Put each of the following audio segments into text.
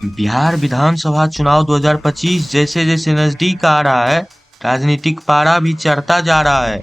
बिहार विधानसभा चुनाव 2025 जैसे जैसे नजदीक आ रहा है, राजनीतिक पारा भी चढ़ता जा रहा है।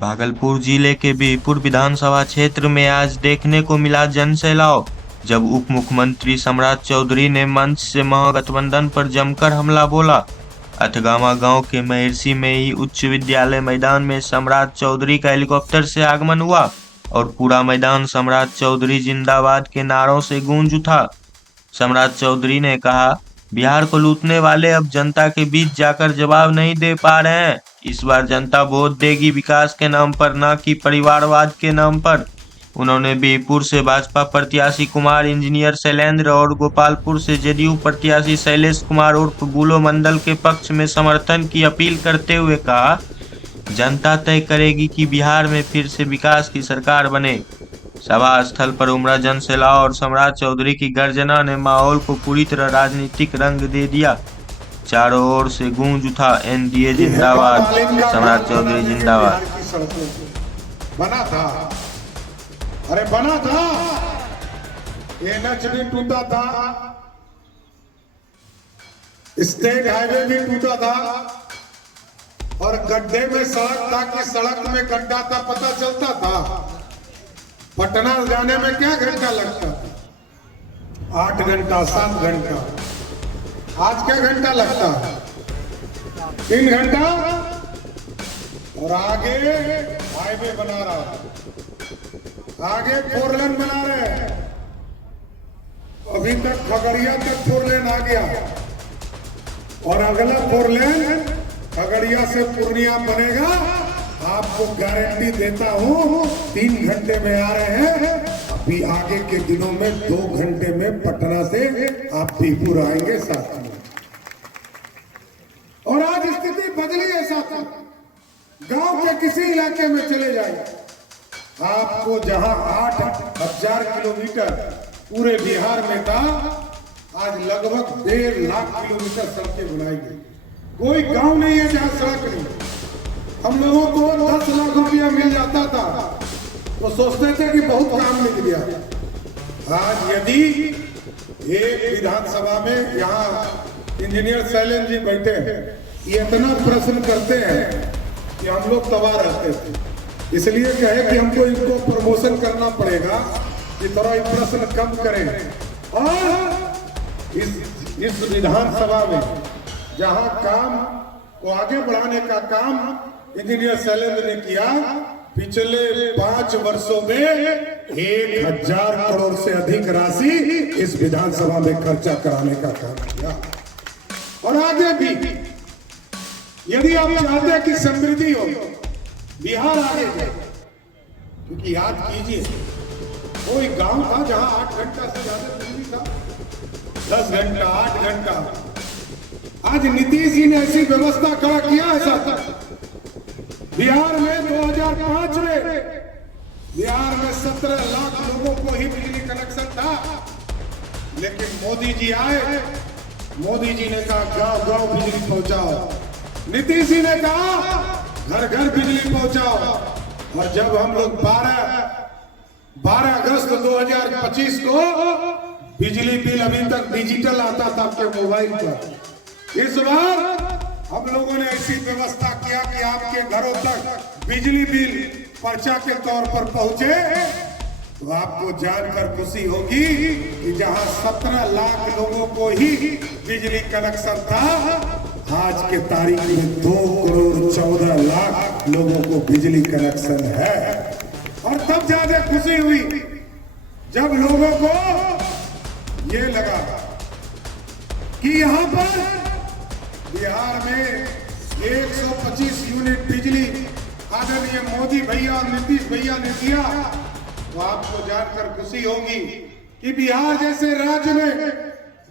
भागलपुर जिले के बिहपुर विधानसभा क्षेत्र में आज देखने को मिला जनसैलाब, जब उप मुख्यमंत्री सम्राट चौधरी ने मंच से महागठबंधन पर जमकर हमला बोला। अथगामा गांव के महर्षि में ही उच्च विद्यालय मैदान में सम्राट चौधरी का हेलीकॉप्टर से आगमन हुआ और पूरा मैदान सम्राट चौधरी जिंदाबाद के नारों से गूंज उठा। सम्राट चौधरी ने कहा, बिहार को लूटने वाले अब जनता के बीच जाकर जवाब नहीं दे पा रहे हैं। इस बार जनता वोट देगी विकास के नाम पर, न कि परिवारवाद के नाम पर। उन्होंने बिहपुर से भाजपा प्रत्याशी कुमार इंजीनियर शैलेंद्र और गोपालपुर से जेडीयू प्रत्याशी शैलेश कुमार उर्फ बुलो मंडल के पक्ष में समर्थन की अपील करते हुए कहा, जनता तय करेगी कि बिहार में फिर से विकास की सरकार बने। सभा स्थल पर उमड़ा जनसैलाब और सम्राट चौधरी की गर्जना ने माहौल को पूरी तरह राजनीतिक रंग दे दिया। चारों ओर से गूंज उठा, एनडीए जिंदाबाद, सम्राट चौधरी जिंदाबाद। बना था, अरे बना था, एनएच भी टूटा था, स्टेट हाईवे भी टूटा था और गड्ढे में सड़क था कि सड़क में गड्ढा था पता चलता था। पटना जाने में क्या घंटा लगता था? 8 घंटा 7 घंटा। आज क्या घंटा लगता है? 3 घंटा। और आगे हाईवे बना रहा है, आगे 4 लेन बना रहे हैं। अभी तक खगड़िया तक 4 लेन आ गया और अगला 4 लेन खगड़िया से पूर्णिया बनेगा। आपको गारंटी देता हूं 3 घंटे में आ रहे हैं। अभी आगे के दिनों में 2 घंटे में पटना से आप बिहपुर आएंगे साथ में। और आज स्थिति बदली है साथी। गांव के किसी इलाके में चले जाइए, आपको जहां 8,000 किलोमीटर पूरे बिहार में था, आज लगभग 1.5 लाख किलोमीटर सड़कें बनाई गई। कोई गांव नहीं है जहां सड़क नहीं। हम लोगों को 10 लाख रुपया मिल जाता था तो सोचते थे कि बहुत काम मिल गया। आज यदि एक विधानसभा में यहाँ इंजीनियर शैलेंद्र जी बैठे हैं, ये इतना प्रश्न करते हैं कि हम लोग तबाह रहते थे। इसलिए कहे कि हमको इनको प्रमोशन करना पड़ेगा कि थोड़ा ये प्रश्न कम करें। और इस विधानसभा में जहाँ काम को आगे बढ़ाने का काम इंजीनियर शैलेंद्र ने किया, पिछले 5 वर्षों में 1,000 करोड़ से अधिक राशि इस विधानसभा में खर्चा कराने का काम किया। और आगे भी यदि आप चाहते हैं कि समृद्धि हो, बिहार आगे जाए, क्योंकि याद कीजिए कोई गांव था जहां 8 घंटा से ज्यादा बिजली था, 10 घंटा 8 घंटा। आज नीतीश जी ने ऐसी व्यवस्था खड़ा किया है साथ। बिहार में 2005 में बिहार में 17 लाख लोगों को ही बिजली कनेक्शन था, लेकिन मोदी जी आए, मोदी जी ने कहा गांव गांव बिजली पहुंचाओ। नीतीश जी ने कहा घर घर बिजली पहुंचाओ। और जब हम लोग 12 अगस्त 2025 को बिजली बिल अभी तक डिजिटल आता था आपके मोबाइल पर, इस बार हम लोगों ने ऐसी व्यवस्था किया कि आपके घरों तक बिजली बिल पर्चा के तौर पर पहुंचे। तो आपको जानकर खुशी होगी कि जहां 17 लाख लोगों को ही बिजली कनेक्शन था, आज के तारीख में 2 करोड़ 14 लाख लोगों को बिजली कनेक्शन है। और तब ज्यादा खुशी हुई जब लोगों को ये लगा कि यहाँ पर बिहार में 125 यूनिट बिजली आदरणीय मोदी भैया और नीतीश भैया ने दिया। तो आपको जानकर खुशी होगी कि बिहार जैसे राज्य में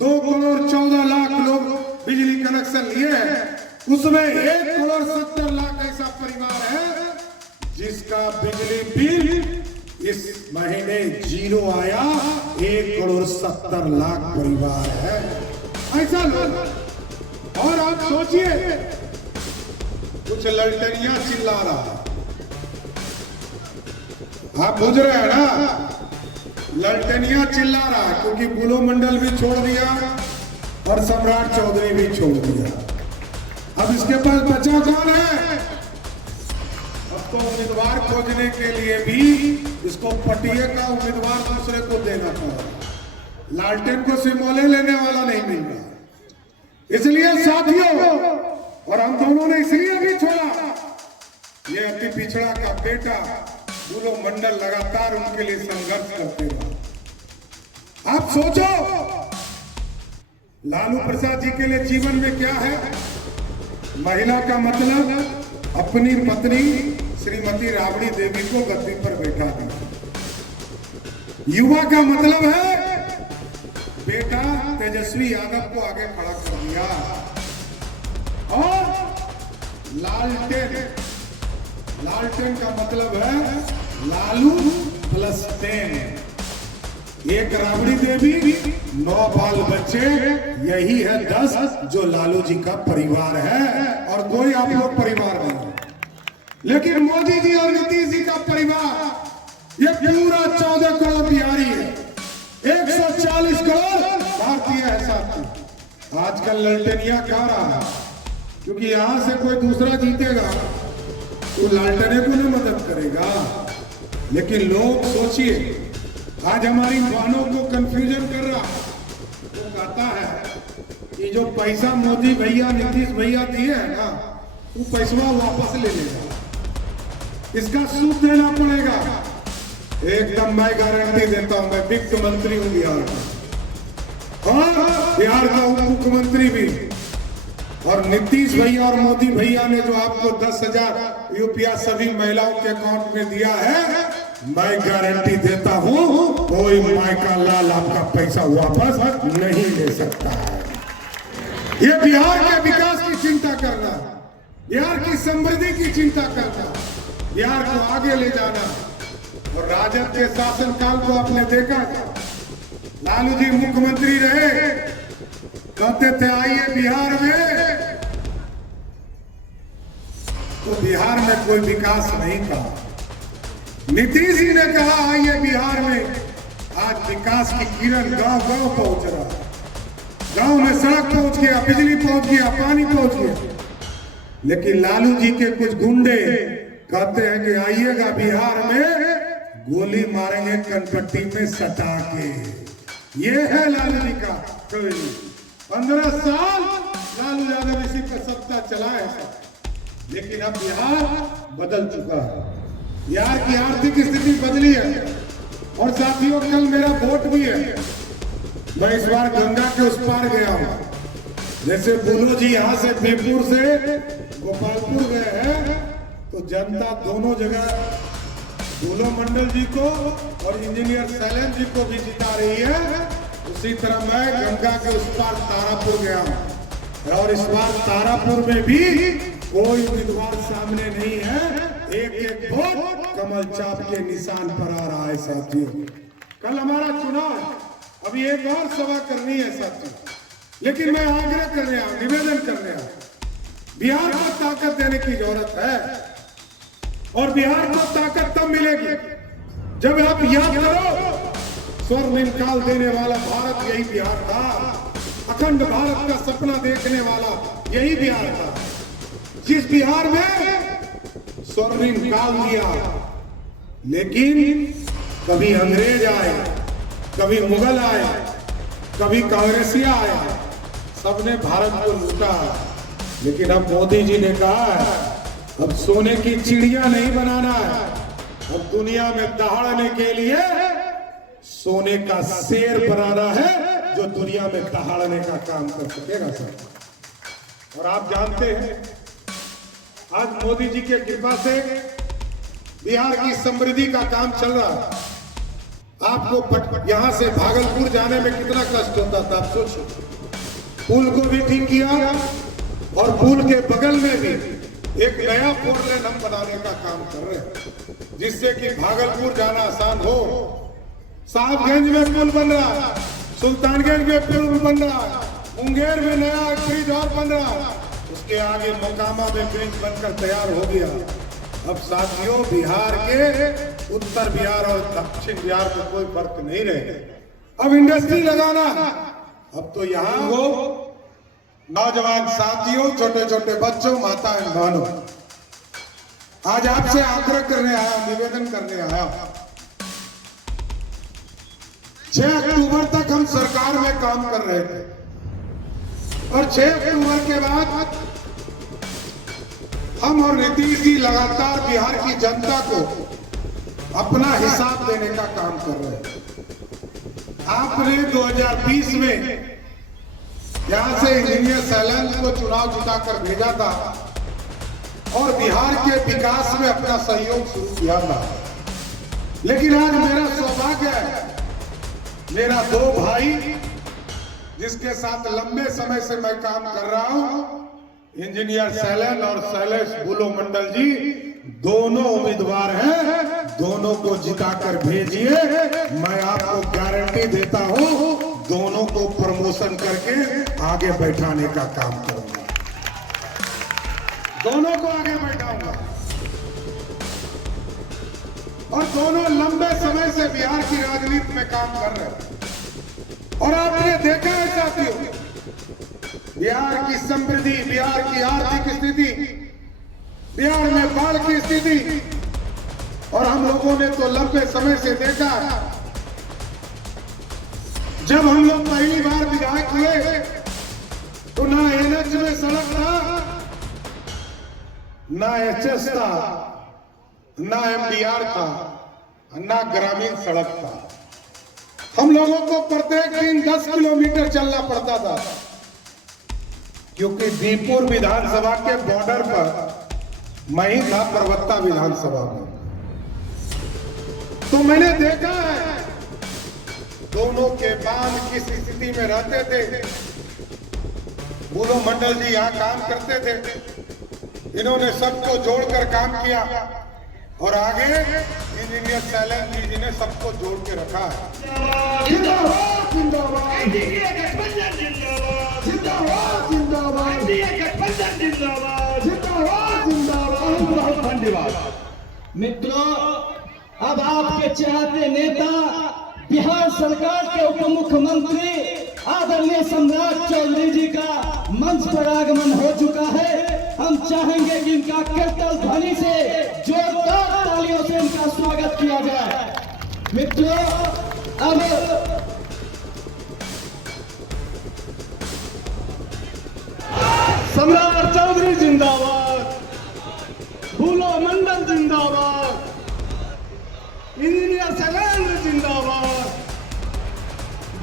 2 करोड़ 14 लाख लोग बिजली कनेक्शन लिए हैं, उसमें 1 करोड़ 70 लाख ऐसा परिवार है जिसका बिजली बिल इस महीने 0 आया। 1 करोड़ 70 लाख परिवार है ऐसा लोग। और आप सोचिए, कुछ लड़कनियां चिल्ला रहा है, आप बुझ रहे हैं ना, लड़कनियां चिल्ला रहा है, क्योंकि बुलो मंडल भी छोड़ दिया, और सम्राट चौधरी भी छोड़ दिया। अब इसके पास बचा कौन है? अब तो उम्मीदवार खोजने के लिए भी इसको पटिए का उम्मीदवार दूसरे को देना पड़ा। लालटेन को सिमोले लेने वाला नहीं मिल रहा। इसलिए साथियों, और हम दोनों ने इसलिए भी छोड़ा, ये अति पिछड़ा का बेटा बुलो मंडल लगातार उनके लिए संघर्ष करते रहा। आप सोचो, लालू प्रसाद जी के लिए जीवन में क्या है? महिला का मतलब अपनी पत्नी श्रीमती राबड़ी देवी को गद्दी पर बैठा दिया। युवा का मतलब है बेटा तेजस्वी यादव को आगे खड़ा कर दिया। और लालटेन का मतलब है लालू प्लस 10। एक राबड़ी देवी, 9 बाल बच्चे, यही है 10 जो लालू जी का परिवार है। और कोई आप लोग परिवार नहीं। लेकिन मोदी जी और नीतीश जी का परिवार ये पूरा 14 करोड़ बिहारी है, 140 करोड़ भारतीय है साथी। आजकल ललटेनिया खा रहा है, क्योंकि यहां से कोई दूसरा जीतेगा तो लालटेने को नहीं मदद करेगा। लेकिन लोग सोचिए, आज हमारी बहनों को कंफ्यूजन कर रहा है। वो कहता है कि जो पैसा मोदी भैया नीतीश भैया दिए है ना, वो पैसा वापस ले लेगा, इसका सूद देना पड़ेगा। एकदम मैं गारंटी देता हूं, मैं वित्त मंत्री हूं बिहार का, और बिहार का उप मुख्यमंत्री भी। और नीतीश भैया और मोदी भैया ने जो आपको 10,000 रुपया सभी महिलाओं के अकाउंट में दिया है, मैं गारंटी देता हूं कोई माई का लाल आपका पैसा वापस नहीं ले सकता है। ये बिहार के विकास की चिंता करना, बिहार की समृद्धि की चिंता करना, बिहार को आगे ले जाना। और राजद के शासनकाल को आपने देखा, लालू जी मुख्यमंत्री रहे, कहते थे आइए बिहार में, तो बिहार में कोई विकास नहीं था। नीतीश जी ने कहा आइए बिहार में, आज विकास की किरण गांव गांव पहुंच रहा है। गांव में सड़क पहुंच गया, बिजली पहुंच गया, पानी पहुंच गया। लेकिन लालू जी के कुछ गुंडे कहते हैं कि आइएगा बिहार में, गोली मारेंगे कनपट्टी में सटा के। ये है लालू जी का। 15 साल लालू यादव इसी पर सत्ता चलाए। लेकिन अब बिहार बदल चुका है, बिहार की आर्थिक स्थिति बदली है। और साथियों, कल मेरा वोट भी है। मैं इस बार गंगा के उस पार गया हूं। जैसे बुलो जी यहाँ से बीरपुर से गोपालपुर गए हैं, तो जनता दोनों जगह बुलो मंडल जी को और इंजीनियर शैलेंद्र जी को भी जिता रही है। उसी तरह मैं गंगा के उस पार तारापुर गया हूं, और इस बार तारापुर में भी कोई उम्मीदवार सामने नहीं है। एक एक वोट कमल चाप के निशान पर आ रहा है साथियों। कल हमारा चुनाव, अभी एक और सभा करनी है साथियों। लेकिन मैं आग्रह कर रहा हूं, निवेदन कर रहा हूं, बिहार को ताकत देने की जरूरत है। और बिहार को ताकत तब मिलेगी जब आप याद करो, स्वर्णिम काल देने वाला भारत यही बिहार था। अखंड भारत का सपना देखने वाला यही बिहार था, जिस बिहार में स्वर्णिम काल दिया। लेकिन कभी अंग्रेज आए, कभी मुगल आए, कभी कांग्रेसिया आया, सबने भारत को लूटा। लेकिन अब मोदी जी ने कहा अब सोने की चिड़िया नहीं बनाना है, अब दुनिया में दहाड़ने के लिए सोने का शेर बनाना है, जो दुनिया में दहाड़ने का काम कर सकेगा सर। और आप जानते हैं, आज मोदी जी के कृपा से बिहार की समृद्धि का काम चल रहा है। आपको यहां से भागलपुर जाने में कितना कष्ट होता था, आप सोचिए। पुल को भी ठीक किया, और पुल के बगल में भी एक नया 4 लेन हम बनाने का काम कर रहे हैं, जिससे कि भागलपुर जाना आसान हो। साहबगंज में पुल बन रहा है, सुल्तानगंज में पुल बन रहा है, मुंगेर में नया ब्रिज और बन रहा है, उसके आगे मोकामा में ब्रिज बनकर तैयार हो गया। अब साथियों, बिहार के उत्तर बिहार और दक्षिण बिहार में कोई फर्क नहीं रहे। अब इंडस्ट्री लगाना, अब तो यहाँ नौजवान साथियों, छोटे छोटे बच्चों, माताएं बहनों, आज आपसे आग्रह करने आया, निवेदन करने आया। 6 अक्टूबर तक हम सरकार में काम कर रहे थे और 6 अक्टूबर के बाद हम और नीतीश जी लगातार बिहार की जनता को अपना हिसाब देने का काम कर रहे हैं। आपने 2020 में यहां से इंजीनियर शैलेंद्र को चुनाव जिताकर भेजा था और बिहार के विकास में अपना सहयोग शुरू किया था। लेकिन आज मेरा सौभाग्य है, मेरा 2 भाई जिसके साथ लंबे समय से मैं काम कर रहा हूं, इंजीनियर शैलेंद्र और शैलेश बुलो मंडल जी, दोनों उम्मीदवार हैं। दोनों को जिताकर भेजिए। मैं आपको गारंटी देता हूं, दोनों को प्रमोशन करके आगे बैठाने का काम करूंगा। दोनों को आगे बैठाऊंगा और दोनों लंबे समय से बिहार की राजनीति में काम कर रहे हैं। और आपने देखा है साथियों, बिहार की समृद्धि, बिहार की आर्थिक स्थिति, बिहार में बाढ़ की स्थिति, और हम लोगों ने तो लंबे समय से देखा, जब हम लोग पहली बार विधायक हुए तो ना एनएच में सड़क था, ना एचएस था, ना एमडीआर था, ना ग्रामीण सड़क था। हम लोगों को प्रत्येक दिन 10 किलोमीटर चलना पड़ता था, क्योंकि दीपुर विधानसभा के बॉर्डर पर मैं ही था, प्रवक्ता विधानसभा में। तो मैंने देखा है दोनों के बांध किस स्थिति में रहते थे। बुलो मंडल जी यहाँ काम करते थे, इन्होंने सबको जोड़कर काम किया और आगे इंजीनियर शैलेंद्र जी ने सबको जोड़ के रखा है। जिंदाबाद जिंदाबाद, एनडीए गठबंधन जिंदाबाद, जिंदाबाद जिंदाबाद, एनडीए गठबंधन जिंदाबाद, जिंदाबाद जिंदाबाद। बहुत धन्यवाद मित्रों। अब आपके चाहते नेता बिहार सरकार के उप मुख्यमंत्री आदरणीय सम्राट चौधरी जी का मंच पर आगमन हो चुका है। हम चाहेंगे कि इनका कीर्तन ध्वनि से जोरदार तालियों से इनका स्वागत किया जाए। मित्रों, अब सम्राट चौधरी जिंदाबाद, बुलो मंडल जिंदाबाद, इंजीनियर शैलेंद्र जिंदाबाद,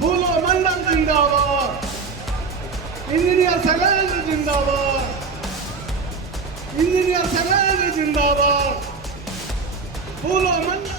बुलो मंडल जिंदाबाद, इंजीनियर शैलेंद्र जिंदाबाद, इंजीनियर शैलेंद्र जिंदाबाद, बुलो मंडल